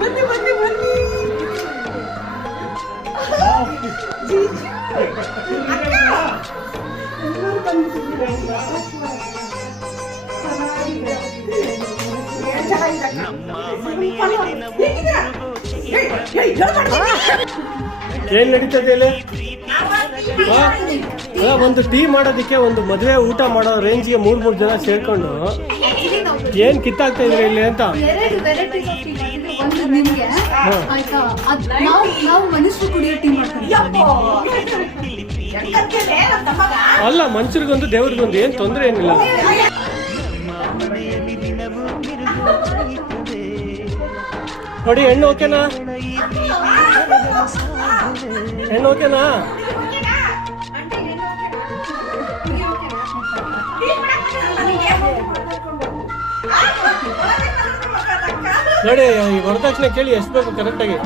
ಬನ್ನಿ ಬನ್ನಿ ಬನ್ನಿ ಏನ್ ನಡೀತದೆ ಇಲ್ಲಿ? ಒಂದು ಟೀ ಮಾಡೋದಕ್ಕೆ ಒಂದು ಮದುವೆ ಊಟ ಮಾಡೋ ರೇಂಜ್ಗೆ 3 ಜನ ಸೇರ್ಕೊಂಡು ಏನ್ ಕಿತ್ತಾಗ್ತಾ ಇದ್ರಿ ಇಲ್ಲಿ ಅಂತ. ಅಲ್ಲ, ಮನುಷ್ಯರಿಗೊಂದು ದೇವ್ರಿಗೊಂದು ಏನ್ ತೊಂದರೆ ಏನಿಲ್ಲ. ನೋಡಿ, ಹೆಣ್ಣು ಓಕೆನಾ? ಹೆಣ್ಣು ಓಕೆನಾ? ನೋಡಿ, ವರದಕ್ಷಿಣೆ ಕೇಳಿ ಎಷ್ಟು ಬೇಕು ಕರೆಕ್ಟಾಗಿ.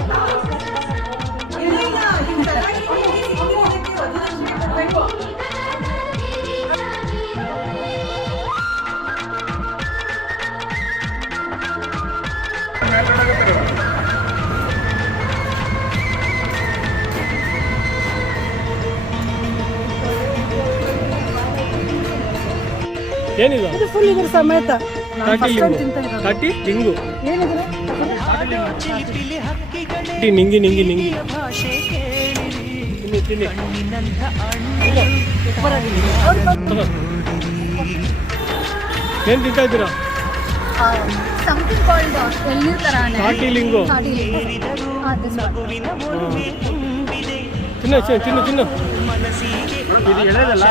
ಏನಿದು? ಫುಲ್ ಇದ್ರ ಸಮೇತ ಟಿಂಗು ನಿಂಗಿ ನಿಂಗಿ ನಿಂಗಿ ತಿನ್ನಿ. ಏನ್ ತಿಂತಾ ಇದ್ದೀರಾ? ಕಾಟಿ ಲಿಂಗು. ತಿನ್ನು ತಿನ್ನು ತಿನ್ನು. ಇದು ಎಳೆದಲ್ಲ,